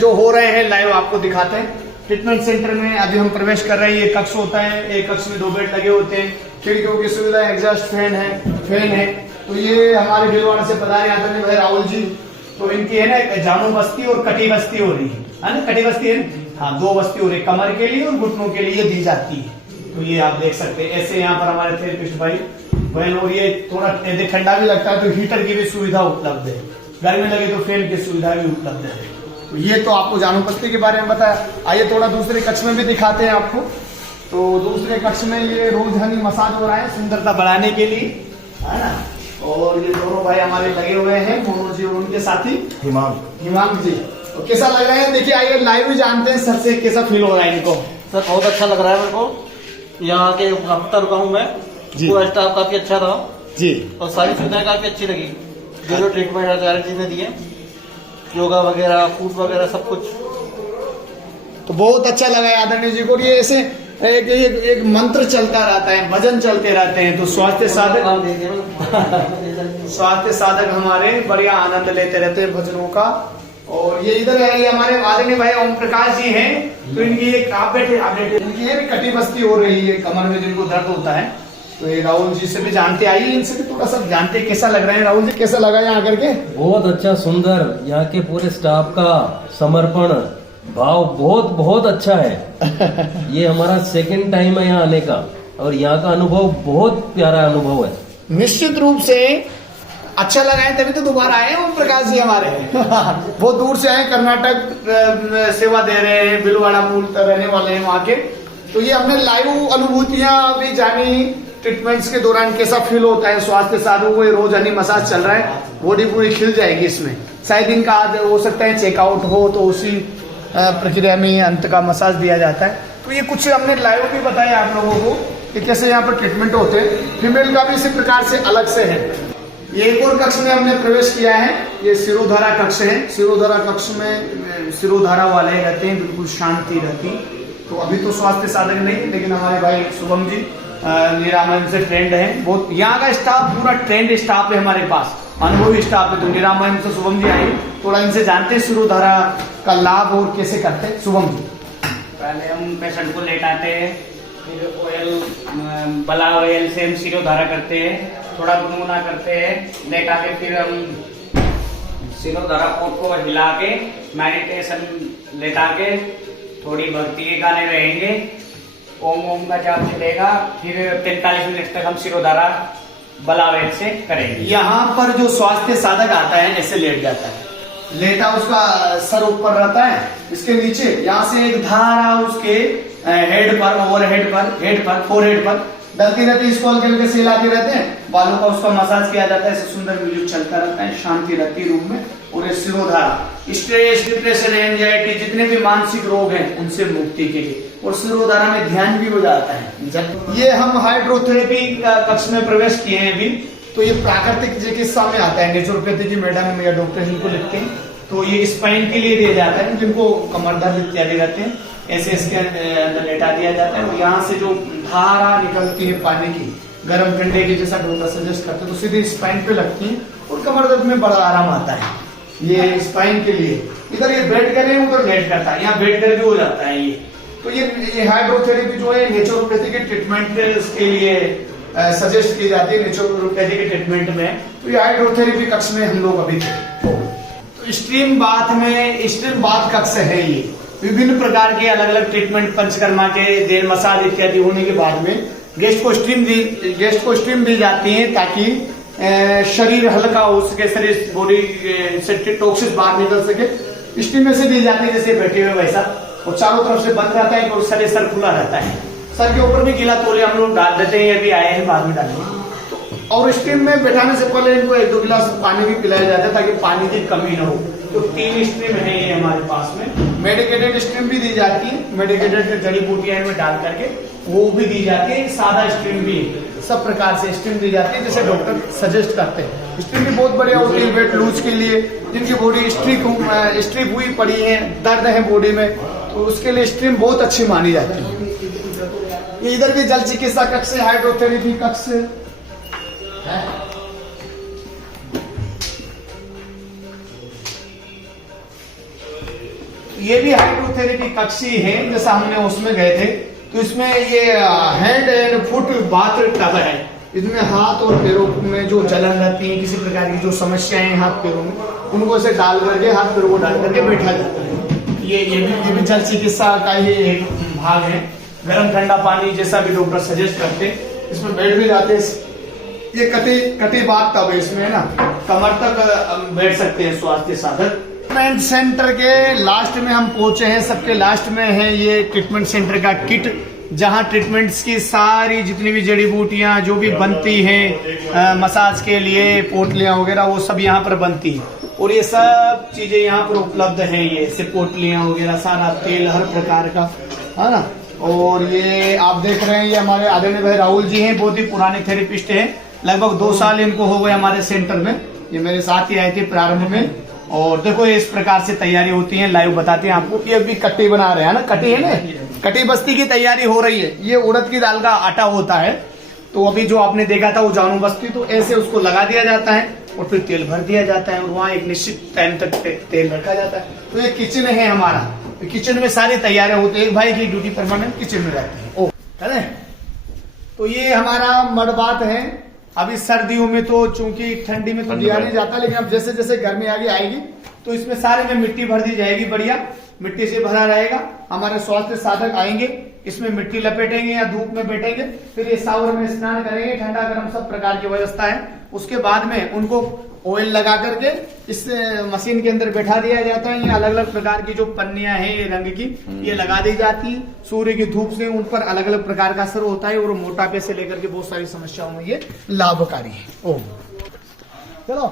जो हो रहे हैं लाइव आपको दिखाते हैं। ट्रीटमेंट सेंटर में अभी हम प्रवेश कर रहे हैं। ये कक्ष होता है, एक कक्ष में 2 बेड लगे होते हैं, खिड़कियों की सुविधा, एग्जॉस्ट फैन है। तो ये हमारे भीलवाड़ा से पधारे आदरणीय भाई राहुल जी। तो इनकी है ना जानू बस्ती और कटी बस्ती हो रही है ना, कटी बस्ती है ना, हाँ 2 बस्ती हो रही है, कमर के लिए और घुटनों के लिए दी जाती है। तो ये आप देख सकते हैं। ऐसे यहाँ पर हमारे थेरेपिस्ट भाई बहन। और ये थोड़ा ठंडा भी लगता है तो हीटर की भी सुविधा उपलब्ध है, घर में लगे तो फैन की सुविधा भी उपलब्ध है। तो ये तो आपको जानू बस्ती के बारे में बताया। आइए थोड़ा दूसरे कक्ष में भी दिखाते हैं आपको। तो दूसरे कक्ष में ये रोज हनी मसाज हो रहा है सुंदरता बढ़ाने के लिए, है ना। और ये दोनों भाई हमारे लगे हुए हैं, मोनू जी और उनके साथी हिमांग जी। तो कैसा लग रहा है देखिए, आइए लाइव जानते हैं सर से कैसा फील हो रहा है इनको। सर बहुत अच्छा लग रहा है मेरे को। यहाँ के हफ्ता रुका हूँ मैं, पूरा स्टाफ काफी अच्छा था जी। और सारी सुविधाएं काफी अच्छी लगी जो ट्रीटमेंट आचार्य जी ने दिए, योगा वगैरह, फूड वगैरह सब कुछ। तो बहुत अच्छा लगा आदरणीय जी को। ये ऐसे एक मंत्र चलता रहता है, भजन चलते रहते हैं। तो स्वास्थ्य साधक हमारे बढ़िया आनंद लेते रहते हैं भजनों का। और ये इधर है, ये हमारे आदरणीय भाई ओम प्रकाश जी हैं। तो इनकी एक आप बैठे इनकी ये कटी बस्ती हो रही है, कमर में जिनको दर्द होता है। तो ये राहुल जी से भी जानते, आइए इनसे भी थोड़ा सा जानते कैसा लग रहा है। राहुल जी कैसा लगा यहाँ आकर के? बहुत अच्छा, सुंदर। यहाँ के पूरे स्टाफ का समर्पण भाव बहुत बहुत अच्छा है। ये हमारा 2nd टाइम है यहाँ आने का और यहाँ का अनुभव बहुत प्यारा अनुभव है। निश्चित रूप से अच्छा लगा है तभी तो दोबारा आए हैं ओम प्रकाश जी हमारे। बहुत दूर से आए, कर्नाटक सेवा दे रहे हैं, बिलवाड़ा मूल रहने वाले हैं वहाँ के। तो ये हमने लाइव अनुभूतियां भी जानी, ट्रीटमेंट्स के दौरान कैसा फील होता है स्वास्थ्य साधु को। रोज हनी मसाज चल रहा है, बॉडी पूरी खिल जाएगी इसमें। शायद इनका आज हो सकता है चेकआउट हो तो उसी प्रक्रिया में अंत का मसाज दिया जाता है। तो ये कुछ हमने लाइव भी बताया आप लोगों को कि कैसे यहाँ पर ट्रीटमेंट होते हैं। फीमेल का भी इसी प्रकार से अलग से है। ये एक और कक्ष में हमने प्रवेश किया है, ये सिरोधारा कक्ष है। सिरोधारा कक्ष में सिरोधारा वाले रहते हैं, बिल्कुल शांति रहती। तो अभी तो स्वास्थ्य साधक नहीं, लेकिन हमारे भाई शुभम जी निरामयम से ट्रेंड है। बहुत यहाँ का स्टाफ पूरा ट्रेंड स्टाफ है हमारे पास, अनुभवी स्टाफ है। तो निरामयम से शुभम जी आए, थोड़ा इनसे जानते हैं सिरोधारा का लाभ और कैसे करते हैं। शुभम जी, पहले हम पेशेंट को लेटाते हैं, फिर ऑयल बला ऑयल से हम सिरोधारा करते हैं, थोड़ा गुनगुना करते हैं, लेटा के फिर हम सिरोधारा पोट को हिला के मेडिटेशन लेटा के थोड़ी भक्ति के गाने रहेंगे, ओम ओम का जाप चलेगा, फिर 43 मिनट तक हम सिरोधारा बलावेद से करेंगे। यहाँ पर जो स्वास्थ्य साधक आता है ऐसे लेट जाता है, लेटा उसका सर ऊपर रहता है, इसके नीचे यहाँ से एक धारा उसके हेड पर, ओवर हेड पर, फोरहेड पर डलती रहती है। इसको हल्के हल्के से हिलाते रहते हैं, बालों का उसका मसाज किया जाता है। ऐसे सुंदर म्यूजिक चलता रहता है, शांति रहती है रूम में। और सिरोधारा स्ट्रेस, डिप्रेशन, एंजाइटी, जितने भी मानसिक रोग हैं उनसे मुक्ति के लिए। और सिरोधारा में ध्यान भी हो जाता है। ये हम हाइड्रोथेरेपी कक्ष में प्रवेश किए हैं अभी। तो ये प्राकृतिक चिकित्सा में आता है, नेचुरोपैथी की मैडम या डॉक्टर इनको लिखते हैं। तो ये स्पाइन के लिए दिया जाता है, जिनको कमर दर्द इत्यादि रहते हैं, ऐसे इसके अंदर लेटा दिया जाता है। तो यहाँ से जो धारा निकलती है पानी की, गर्म ठंडे की, जैसा डॉक्टर सजेस्ट करते हैं, तो सीधे स्पाइन पे लगती है और कमर दर्द में बड़ा आराम आता है। ये स्पाइन के लिए इधर ये बैठ करे, उधर लेट करता है, यहाँ बैठ कर भी हो जाता है ये। तो ये हाइड्रोथेरेपी जो है नेचुरोपैथी के ट्रीटमेंट के लिए सजेस्ट की जाती है, नेचुरोपैथी के ट्रीटमेंट में। तो ये हाइड्रोथेरेपी कक्ष में हम लोग अभी थे। तो स्ट्रीम बाथ कक्ष है ये। विभिन्न प्रकार के अलग अलग ट्रीटमेंट, पंचकर्मा के देर मसाज इत्यादि होने के बाद में गेस्ट को स्ट्रीम दी जाती है, ताकि शरीर हल्का हो सके, शरीर बॉडी से टॉक्सिस बाहर निकल सके। स्टीम ऐसे दी जाती है जैसे बैठे हुए वैसा, और चारों तरफ से बंद रहता है और सर खुला रहता है। सर के ऊपर भी गीला तौलिया हम लोग डाल देते हैं, अभी आए हैं बाद में डालेंगे। और स्टीम में बैठाने से पहले इनको 1-2 गिलास पानी भी पिलाया जाता है, ताकि पानी की कमी न हो। तो 3 स्ट्रीम है ये हमारे पास में। मेडिकेटेड स्ट्रीम भी दी जाती है, मेडिकेटेड जड़ी बूटियां इनमें डाल करके वो भी दी जाती है। सादा स्ट्रीम भी, सब प्रकार से स्ट्रीम दी जाती है जैसे डॉक्टर सजेस्ट करते हैं। स्ट्रीम भी बहुत बढ़िया होती है वेट लूज के लिए, जिनकी बॉडी स्ट्रिप हुई पड़ी है, दर्द है बॉडी में, तो उसके लिए स्ट्रीम बहुत अच्छी मानी जाती है। इधर भी जल चिकित्सा कक्ष है, हाइड्रोथेरेपी कक्ष है। ये भी हाइड्रोथेरेपी कक्ष ही है, जैसा हमने उसमें गए थे। तो इसमें ये hand and foot bath tub है। इसमें हाथ और पैरों में जो जलन रहती है, किसी प्रकार की जो समस्याएं हैं हाथ पैरों में, उनको से डाल करके, हाथ पैरों को डाल करके बैठा जाता है। ये भी जल चिकित्सा का ही एक भाग है। गर्म ठंडा पानी जैसा भी डॉक्टर सजेस्ट करते, इसमें बैठ भी जाते हैं। ये कटी बात तब है, इसमें ना कमर तक बैठ सकते हैं स्वास्थ्य साधक। ट्रीटमेंट सेंटर के लास्ट में हम पहुंचे हैं, सबके लास्ट में है ये ट्रीटमेंट सेंटर का किट, जहां ट्रीटमेंट्स की सारी जितनी भी जड़ी बूटियां जो भी बनती हैं मसाज के लिए, पोटलियां वगैरह, वो सब यहाँ पर बनती है। और ये सब चीजें यहाँ पर उपलब्ध हैं, ये से पोटलियां वगैरह, सारा तेल हर प्रकार का, है ना। और ये आप देख रहे हैं, ये हमारे आदरणीय भाई राहुल जी हैं, बहुत ही पुराने थेरेपिस्ट हैं। लगभग 2 साल इनको हो गए हमारे सेंटर में। ये मेरे साथ ही आए थे प्रारंभ में। और देखो इस प्रकार से तैयारी होती है, लाइव बताते हैं आपको। ये अभी कट्टी बना रहे हैं ना, कट्टी है ना, कट्टी बस्ती की तैयारी हो रही है। ये उड़द की दाल का आटा होता है। तो अभी जो आपने देखा था वो जानू बस्ती, तो ऐसे उसको लगा दिया जाता है और फिर तेल भर दिया जाता है और वहाँ एक निश्चित टाइम तक तेल रखा जाता है। तो ये किचन है हमारा, तो किचन में सारी तैयारियां होती है। एक भाई की ड्यूटी परमानेंट किचन में रहती है। ओ है, तो ये हमारा मड बात है। अभी सर्दियों में तो चूंकि ठंडी में तो दिया नहीं जाता, लेकिन अब जैसे जैसे गर्मी आगे आएगी तो इसमें सारे में मिट्टी भर दी जाएगी, बढ़िया मिट्टी से भरा रहेगा। हमारे स्वास्थ्य साधक आएंगे, इसमें मिट्टी लपेटेंगे या धूप में बैठेंगे, फिर ये शावर में स्नान करेंगे, ठंडा गर्म सब प्रकार की व्यवस्था है। उसके बाद में उनको ऑयल लगा करके इस मशीन के अंदर बैठा दिया जाता है। ये अलग अलग प्रकार की जो पन्नियां हैं ये रंग की, ये लगा दी जाती है। सूर्य की धूप से उन पर अलग अलग प्रकार का असर होता है और मोटापे से लेकर के बहुत सारी समस्याओं में ये लाभकारी है। ओह चलो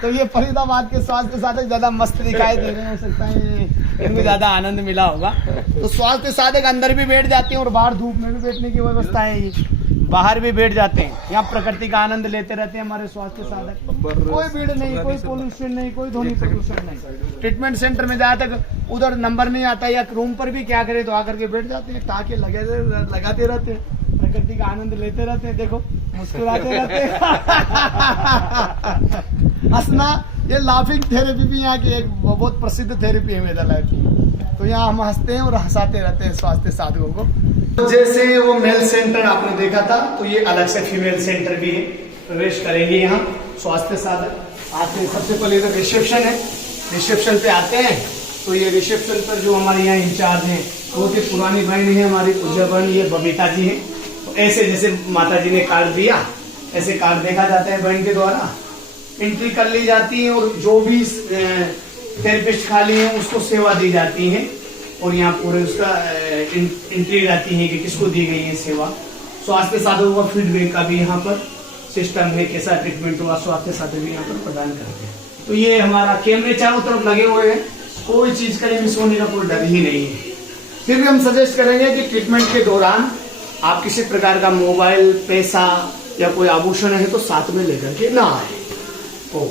तो ये फरीदाबाद के स्वास्थ्य साधक ज्यादा मस्त दिखाई दे रहे हैं, हो सकता है इनको ज्यादा आनंद मिला होगा। तो स्वास्थ्य साधक अंदर भी बैठ जाते हैं और बाहर धूप में भी बैठने की व्यवस्था है, ये बाहर भी बैठ जाते हैं, यहाँ प्रकृति का आनंद लेते रहते हैं हमारे स्वास्थ्य साधक। कोई भीड़ नहीं, कोई पोल्यूशन नहीं, कोई ध्वनि प्रदूषण नहीं। ट्रीटमेंट सेंटर में जहाँ तक उधर नंबर नहीं आता या रूम पर भी क्या करे तो आकर के बैठ जाते हैं, टाके लगाते रहते हैं, प्रकृति का आनंद लेते रहते हैं। देखो मुस्कुराते रहते हैं। हंसना, ये लाफिंग थेरेपी भी यहाँ की एक बहुत प्रसिद्ध थेरेपी है वेदा लाइफ की। तो यहाँ हम हंसते हैं और हंसाते रहते हैं स्वास्थ्य साधकों को। तो जैसे वो मेल सेंटर आपने देखा था, तो ये अलग से फीमेल सेंटर भी है। प्रवेश करेंगे यहाँ स्वास्थ्य साधक आते, सबसे पहले तो रिसेप्शन है, रिसेप्शन पे आते हैं। तो ये रिसेप्शन पर जो हमारे यहाँ इंचार्ज हैं बहुत ही पुरानी बहन है हमारी पूज्य बहन, ये बबीता जी है। तो ऐसे जैसे माता जी ने कार्ड दिया, ऐसे कार्ड देखा जाता है बहन के द्वारा, एंट्री कर ली जाती है और जो भी थेरेपिस्ट खाली है उसको सेवा दी जाती है। और यहाँ पूरे उसका एंट्री रहती है कि किसको दी गई है सेवा। स्वास्थ्य साधकों का फीडबैक का भी यहाँ पर सिस्टम है, कैसा ट्रीटमेंट हुआ स्वास्थ्य साधक भी यहाँ पर प्रदान करते हैं। तो ये हमारा कैमरे चारों तरफ लगे हुए हैं, कोई चीज का मिस होने का कोई डर ही नहीं है। फिर भी हम सजेस्ट करेंगे कि ट्रीटमेंट के दौरान आप किसी प्रकार का मोबाइल, पैसा या कोई आभूषण है तो साथ में लेकर के ना आए। ओ